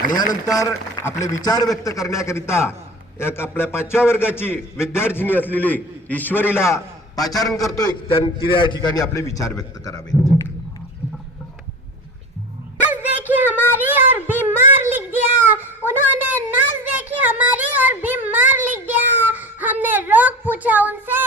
आणि यानंतर आपले विचार व्यक्त करण्याकरिता एक आपल्या 5व्या वर्गाची विद्यार्थिनी असलेली ईश्वरीला पाचारण करतोय, तिने या ठिकाणी आपले विचार व्यक्त करावेत. हमारी और बीमार लिख दिया, उन्होंने नस देखी हमारी और बीमार लिख दिया. हमने रोग पूछा उनसे,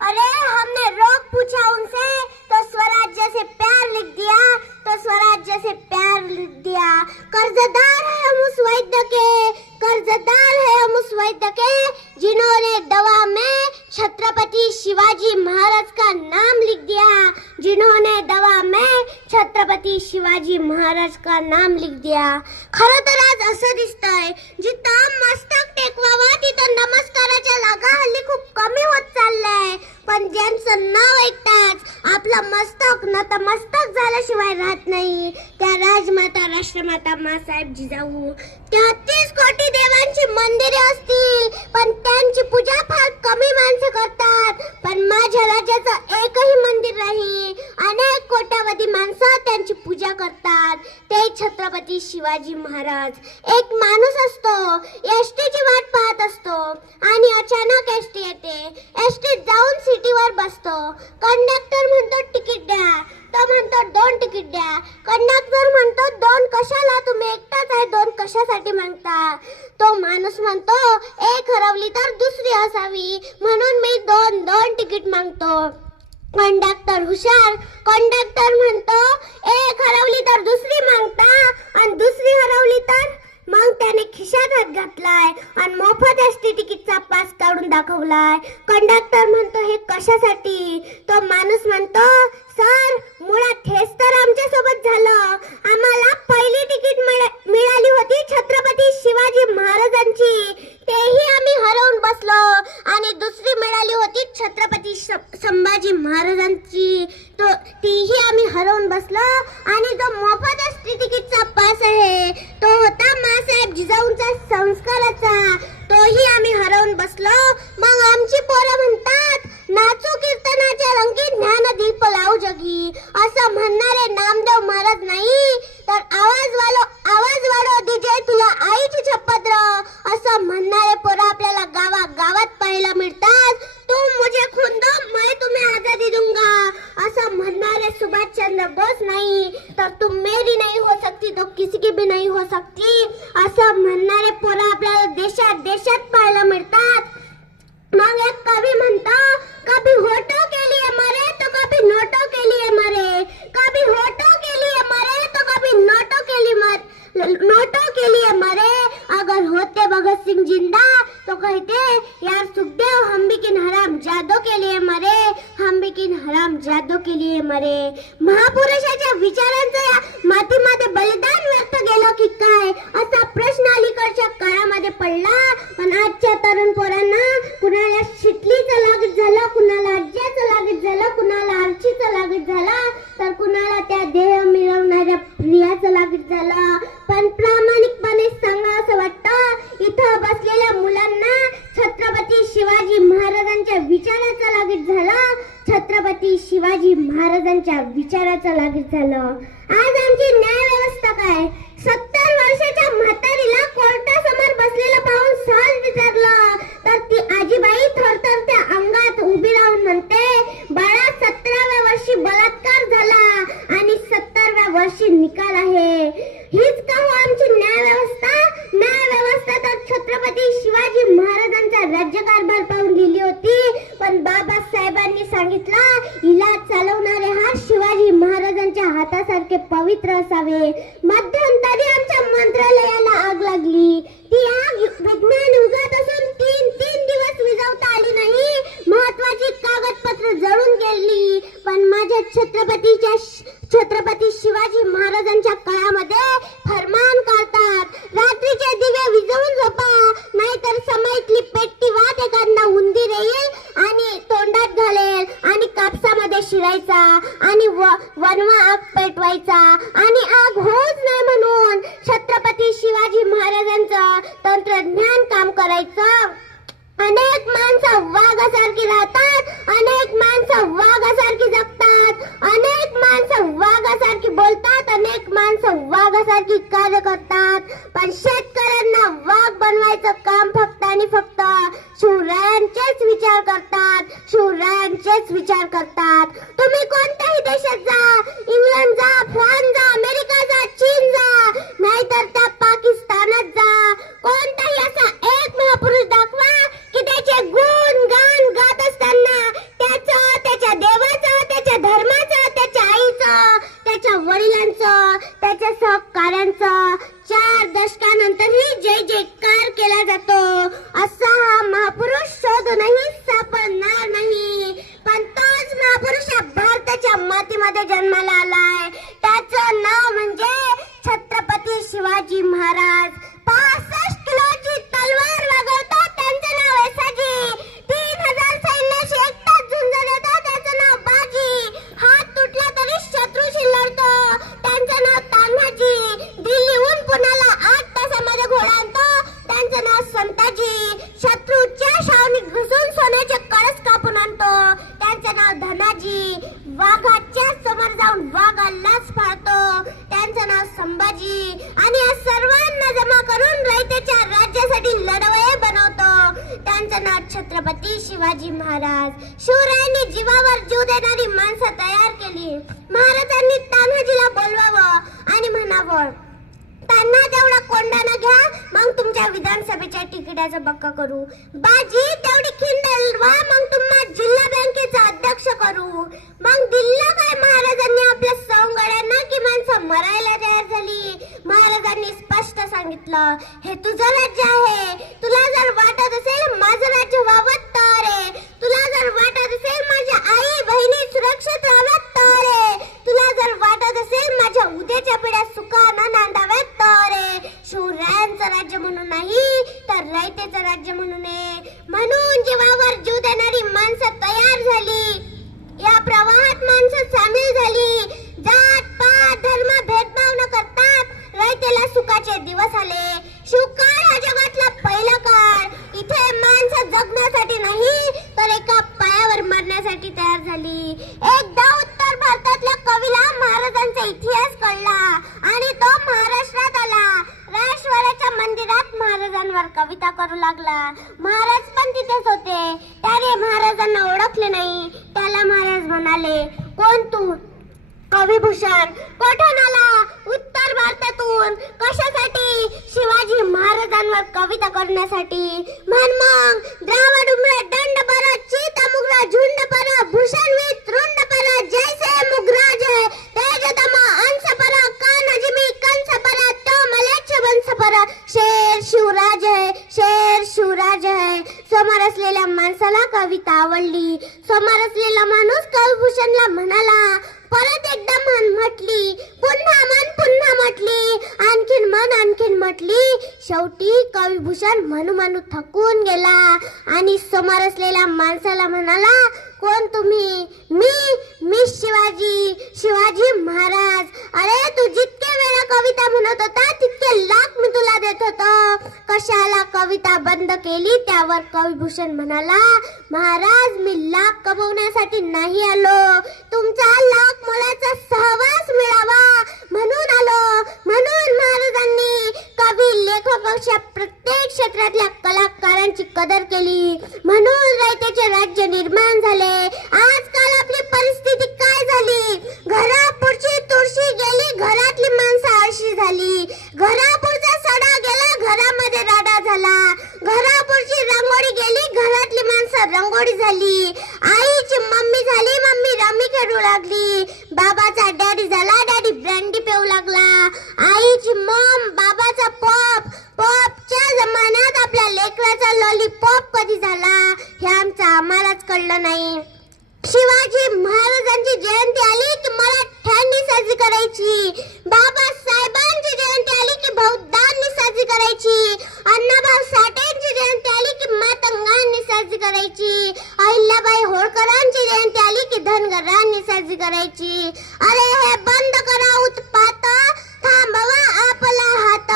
अरे हमने रोग पूछा उनसे तो स्वराज्य से प्यार लिख दिया, तो स्वराज्य से प्यार लिख दिया. कर्जदार है हम उस वैद्य के, कर्जदार है हम उस वैद्य के जिन्होंने दवा में छत्रपति शिवाजी महाराज का नाम लिख दिया, जिन्होंने दवा में छत्रपती शिवाजी महाराज का नाम लिख दिया. खरं तर आज असं दिसतंय, जिथं मस्तक टेकवावा तिथं नमस्काराच्या जागा हल्ली खूप कमी होत चाललंय. पण ज्यांचं नाव ऐकताच आपलं मस्तक नतमस्तक झाल्याशिवाय राहत नाही, त्या राजमाता राष्ट्रमाता मासाहेब जिजाऊ 33 कोटी देवांची मंदिरे असतील, पण त्यांची पूजा फार कमी माणसं करतात. पण माझ्या राज्याचं एकही मंदिर नाही, अनेक कोट्यावधी माणसं त्यांची पूजा करतात. ते छत्रपती शिवाजी महाराज. एक माणूस असतो, एसटीची वाट पाहत असतो आणि अचानक एसटी येते. एसटीत जाऊन सिटीवर बसतो. कंडक्टर म्हणतो तिकीट द्या, तो म्हणतो 2 तिकीट द्या. कंडक्टर म्हणतो 2 कशाला, तुम्ही एकटाच आहे, 2 कशासाठी मागता. तो माणूस म्हणतो 1 हरवली तर दुसरी असावी, म्हणून मी 2 तिकीट मागतो. कंडक्टर हुशार. कंडक्टर म्हणतो 1 हरवली तर दुसरी मागता आणि दुसरी हरवली तर, मग त्याने खिशात हात घातलाय आणि मोफत एसटी तिकीटचा पास काढून दाखवलाय. कंडक्टर म्हणतो हे कशासाठी. तो माणूस म्हणतो सर, मुळात हेच तर आमच्या सोबत झालं. आम्हाला पहिली तिकीट मिळाली होती छत्रपती शिवाजी महाराजांची, तेही आम्ही हरवून बसलो, आणि दुसरी मिळाली होती छत्रपती संभाजी महाराजांची, तीही आम्ही हरवून बसलो. आणि जो मोफत एसटी तिकीटचा पास आहे तो होता मासाहेब जिजाऊंचा संस्काराचा, तोही आम्ही हरवून बसलो. मग आमची पोरं म्हणतात नाचू कीर्तनाच्या रंगीत ज्ञानदीप लावू जगी, असं म्हणणारे नामदेव महाराज नाही तर आवाज वाढव डीजे तुला आईची शपथ र, असं म्हणणारे पोरं आपल्याला गावात पाहायला मिळतात. तुम मुझे खून दो मैं तुम्हें आजादी दूंगा, असं म्हणणारे सुभाषचंद्र बोस नाही तर तुम मेरी नहीं हो सकती तो किसी की भी नहीं हो सकती, असं म्हणणारे पोरं आपल्याला देशात पाहायला मिळतात. मग एक कवी म्हणतो कभी होठों के लिए मरे तो कभी नोटों के लिए मरे, कभी होठों के लिए मरे तो कभी नोटों के लिए मरे. अगर होते भगत सिंह जिंदा तो कहते यार सुखदेव हम भी किन हराम जादों के लिए मरे, हम भी किन हराम जादों के लिए मरे. महापुरुषाच्या विचारांचं या मातीमध्ये बलिदान व्यक्त केलं की काय, असा प्रश्न अलीकडच्या काळामध्ये पडला. पण आजच्या तरुण पोरांना कुणाला शिटलीचं लागत झालं, कुणाला आज्याचं लागत झालं, कुणाला आरचीचं लागत झालं, तर कुणाला त्या देह मिळवणाऱ्या प्रियाचं लागत झालं. पण प्रामाणिकपणे सांगा असं वाटतं इथं बसलेल्या मुलांना छत्रपती शिवाजी महाराजांच्या विचाराचं लागत झालं, छत्रपती शिवाजी महाराजांच्या विचाराचं लागत झालं. आज आमची न्याय व्यवस्था काय. 70 वर्षाच्या म्हातारीला कोर्टासमोर बसलेलं पाहून सहज विचारलं तर ती आजीबाई थरथरत्या अंगात उभी राहून म्हणते बाळा 17व्या वर्षी बलात्कार झाला आणि 70व्या वर्षी निकाल आहे. हीच का हो आमची न्याय व्यवस्था. न्याय व्यवस्था तर छत्रपती शिवाजी महाराजांचा राज्यकारभार पाहून लिहिली होती, पण बाबासाहेबांनी सांगितलं हिला चालवणारे हात शिवाजी महाराजांच्या हातासारखे पवित्र असावे. मध्यंतरी आमच्या मंत्रालयाला आग लागली. ती आग विज्ञान युगात असून तीन दिवस विझवता आली नाही. महत्वाची कागदपत्र जळून गेली. पण माझ्या छत्रपती शिवाजी महाराजांच्या काळामध्ये फरमान काढतात रात्रीचे दिवे विझवून झोपा, नाहीतर समाईतली पेटती वाट एखादा उंदीर येईल आणि तोंडात घालेल आणि कापसामध्ये शिरायचा आणि वनवा आग पेटवायचा आणि आग होऊच नाही म्हणून छत्रपती शिवाजी महाराजांचं तंत्रज्ञान काम करायचं. अनेक माणसं वाघासारखी राहतात, अनेक माणसं वाघासारखी जगतात, अनेक माणसं वाघासारखी बोलतात, अनेक माणसं वाघ वाघासारखी कार्य करतात, पण शेतकऱ्यांना वाघ बनवायचं काम फक्त आणि फक्त शिवरायांचेच विचार करतात, शिवरायांचेच विचार करतात. तुम्ही कोणत्याही देशात जा, इंग्लंड जा, फ्रान्स जा, अमेरिका जा, चीन जा, नाहीतर त्या पाकिस्तानात जा, कोणताही असा एक महापुरुष दाखवा की त्याचे गुण गान गात असताना त्याचं, त्याच्या देवाचं, त्याच्या धर्माचं, त्याच्या आईचं, त्याच्या वडिलांचं, त्याच्या सहकाऱ्यांचं 4 दशकानंतरही जय जयकार केला जातो. असा हा महापुरुष शोधूनही सापडणार नाही. पण तोच महापुरुष या भारताच्या मातीमध्ये जन्माला आलाय. त्याचं नाव म्हणजे छत्रपती शिवाजी महाराज. 65 किलोची तलवार वागवतात, त्यांचं नाव आहे साजी. 3000 सैन्याशी एकटाच झुंज देतो, त्याचं नाव बाजी. हात तुटला तरी शत्रूशी लढतो, त्यांचं नाव तान्हाजी. दिल्लीहून पुण्याला 8 तासामध्ये घोडा आणतो, त्यांचं नाव संताजी. शत्रूच्या शावणीत घुसून सोन्याचे कळस कापून आणतो, त्यांचं नाव धनाजी. वाघाच्या समोर जाऊन वाघालाच फाळतो, त्यांचं नाव संभाजी. आणि या सर्वांना जमा करून रयतेच्या राज्यासाठी लढवये बनवतो, त्यांचं नाव छत्रपती शिवाजी महाराज. शिवरायांनी जीवावर जीव देणारी माणसं तयार केली. महाराजांनी तान्हाजीला बोलवावं आणि म्हणावं, तान्हा तेवढा कोंडाणा घ्या, मग तुमच्या विधानसभेच्या तिकिटाचं बक्का करू. बाजी तेवढी खिंड हलवा, मग तुम्हा जिल्हा बँकेचा अध्यक्ष करू. मग दिल्ला काय महाराजांनी आपल्या सवंगड्यांना की माणसं मरायला तयार झाली. महाराजांनी स्पष्ट सांगितलं, हे तुझं राज्य आहे. तुला जर वाटत असेल माझं राज्य व्हावं तर आहे, तुला जर वाटत असेल माझ्या आई बहिणी सुरक्षित राहाव्यात तर आहे, तुला जर वाटत असेल माझ्या उद्याच्या पिढ्या सुखानं नांदाव्यात तर आहे. शिवरायांचं राज्य म्हणून नाही तर रयतेचं राज्य म्हणून आहे. म्हणून जीवावर जीव देणारी माणसं तयार झाली. या प्रवाहात माणसं सामील झाली. जात पात धर्म भेदभाव न करता रयतेला सुखाचे दिवस आले. शिवकाळ हा जगातला पहिला काळ. इथे माणसं जगण्यासाठी नाही तर एका पायावर मरण्यासाठी तयार झाली. एकदा उत्तर भारतातल्या कवीला महाराजांचा इतिहास कळला आणि तो महाराष्ट्रात आला. राजवाड्याच्या मंदिरात महाराजांवर कविता करू लागला. महाराज पण तिथेच होते. त्याने महाराजांना ओळखले नाही. त्याला महाराज म्हणाले, कोण तू? कविभूषण. कोठून आला? उत्तर भारतातून. कशासाठी? शिवाजी महाराजांवर कविता करण्यासाठी. म्हण मग, द्रावड उमरे दंड पर, चीता मुगरा झुंड पर, भूषण वी तृंड पर, जैसे मुगराज है, तेज दम अंश पर, कान जिमी कंस पर, तो मलेच्छ वंश पर, शेर शिवराज है, शेर शिवराज है. समोर असलेल्या माणसाला कविता आवडली. समोर असलेला माणूस कविभूषणला म्हणाला, परत एकदा म्हण म्हटली, पुन्हा म्हटली, आणखीन म्हटली. शेवटी कविभूषण म्हणू थकून गेला आणि समोर असलेल्या माणसाला म्हणाला, कोण तुम्ही? मी शिवाजी महाराज. अरे तू जितके वेळा कविता म्हणत होता तितके लाख मी तुला देत होतो. कशाला कविता बंद केली? त्यावर कविभूषण म्हणाला, महाराज मी लाख कमवण्यासाठी नाही आलो, तुमचा लाख मोलाचा सहवास मिळावा म्हणून आलो. म्हणून महाराजांनी कवी लेखकापेक्षा प्रत्येक क्षेत्रातल्या कलाकारांची कदर केली. म्हणून रयतेचे राज्य निर्माण झाले. आजकाल आपली परिस्थिती काय झाली? घरापुढची तुळशी गेली, घरातली माणसं आळशी झाली. घरापुढचा सडा गेला, घरामध्ये राडा झाला. घरापुढची रांगोळी गेली, घरातली माणसं रंगोळी झाली. आईची मम्मी झाली, मम्मी रमी खेळू लागली. बाबाचा डॅडी झाला, डॅडी ब्रँडी पिऊ लागला. आईची मॉम, बाबाचा पॉप, पॉपच्या जमान्यात आपल्या लेकराचा लॉलीपॉप कधी झाला हे आम्हालाच कळलं नाही. शिवाजी महाराजांची जयंती आली की मराठ्यांनी साजरी करायची. बाबासाहेबांची जयंती आली की बौद्धांनी साजरी करायची. अण्णाभाऊ साठेंची जयंती आली की मातंगांनी साजरी करायची. अहिल्याबाई होळकरांची जयंती आली की धनगरांनी साजरी करायची. अरे हे बंद करा उत्पात, थांबवा आपला हात.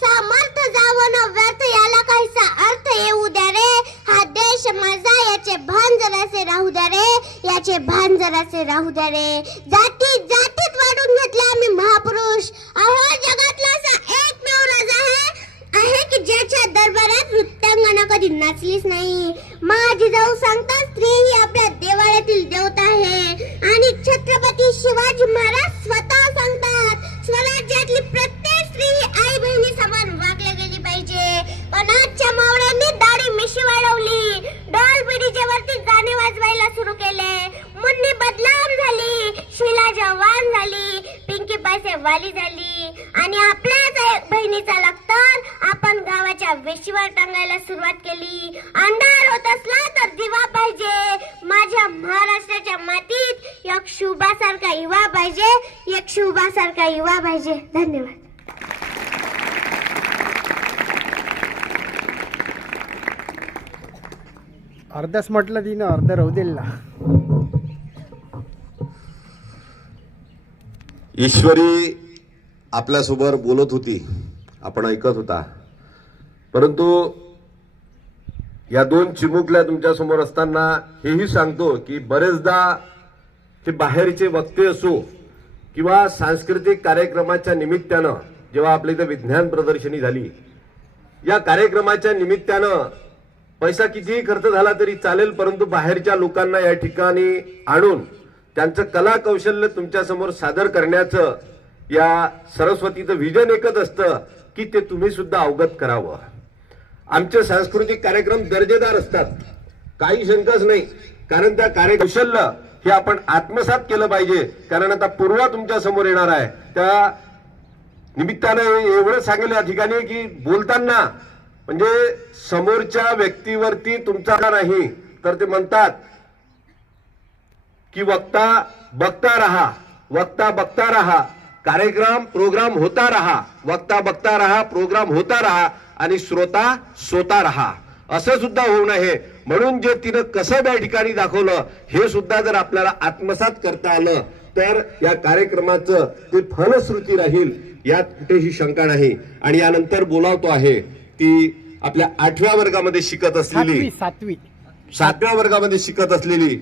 सामर्थ जावं न व्यर्थ, याला काहीसा अर्थ येऊ द्या रे. हा देश माझा, याचे भान जरासे राहू द्या रे, याचे भान जरासे राहू द्या रे. जातीत वाढून घेतले आम्ही महापुरुष. अहो जगात कधी नाचलीच नाही. माझी जाऊ सांगतात स्त्री ही आपल्या देवाळ्यातील देवता आहे. आणि छत्रपती शिवाजी महाराज स्वतः सांगतात स्वराज्यातली प्रत्येक स्त्री ही आई बहिणी समान वागली गेली पाहिजे. पण आजच्या मावळ्यांनी दाढी मिशी वाढवली, डॉल बिडीच्या वरती गाणे वाजवायला सुरू केले, मुन्नी बदनाम झाली, शीला जवान झाली, पिंकी पैसे वाली झाली आणि आपल्याच बहिणीचा लक्तर आपण गावाच्या वेशीवर टांगायला सुरुवात केली. अंधार होत असला तर दिवा पाहिजे. माझ्या महाराष्ट्राच्या मातीत एक शुभासारखा युवा पाहिजे, एक शुभासारखा युवा पाहिजे. धन्यवाद. अर्धच म्हटलं तिनं, अर्ध राहू दिल ना. ईश्वरी आपल्यासोबत बोलत होती, आपण ऐकत होता. परंतु या दोन चिमुकल्या तुमच्या समोर असताना हेही सांगतो की बरेचदा ते बाहेरचे वक्ते असो किंवा सांस्कृतिक कार्यक्रमाच्या निमित्तानं जेव्हा आपल्या इथं विज्ञान प्रदर्शनी झाली, या कार्यक्रमाच्या निमित्तानं पैसा कितीही खर्च झाला तरी चालेल, परंतु बाहेरच्या लोकांना या ठिकाणी आणून त्यांचं कला कौशल्य तुमच्या समोर सादर करण्याचं या सरस्वतीचं विजन एकच असतं की ते तुम्ही सुद्धा अवगत करावं. आमचे सांस्कृतिक कार्यक्रम दर्जेदार असतात, काही शंकाच नाही. कारण त्या कार्यकौशल्य हे आपण आत्मसात केलं पाहिजे. कारण आता पूर्वा तुमच्या समोर येणार आहे, त्या निमित्तानं एवढं सांगेल या ठिकाणी की बोलताना म्हणजे समोरच्या व्यक्तीवरती तुमचा नाही, तर ते म्हणतात की वक्ता बघता रहा, वक्ता बघता रहा, कार्यक्रम प्रोग्राम होता रहा, वक्ता बघता रहा, प्रोग्राम होता रहा आणि श्रोता सोता रहा. असं सुद्धा होऊ नये. म्हणून जे तिनं कसं त्या ठिकाणी दाखवलं हे सुद्धा जर आपल्याला आत्मसात करता आलं तर या कार्यक्रमाचं ते फलश्रुती राहील, यात कुठेही शंका नाही. आणि यानंतर बोलावतो आहे ती आपल्या 8व्या वर्गामध्ये शिकत असलेली, सातवी 7व्या वर्गामध्ये शिकत असलेली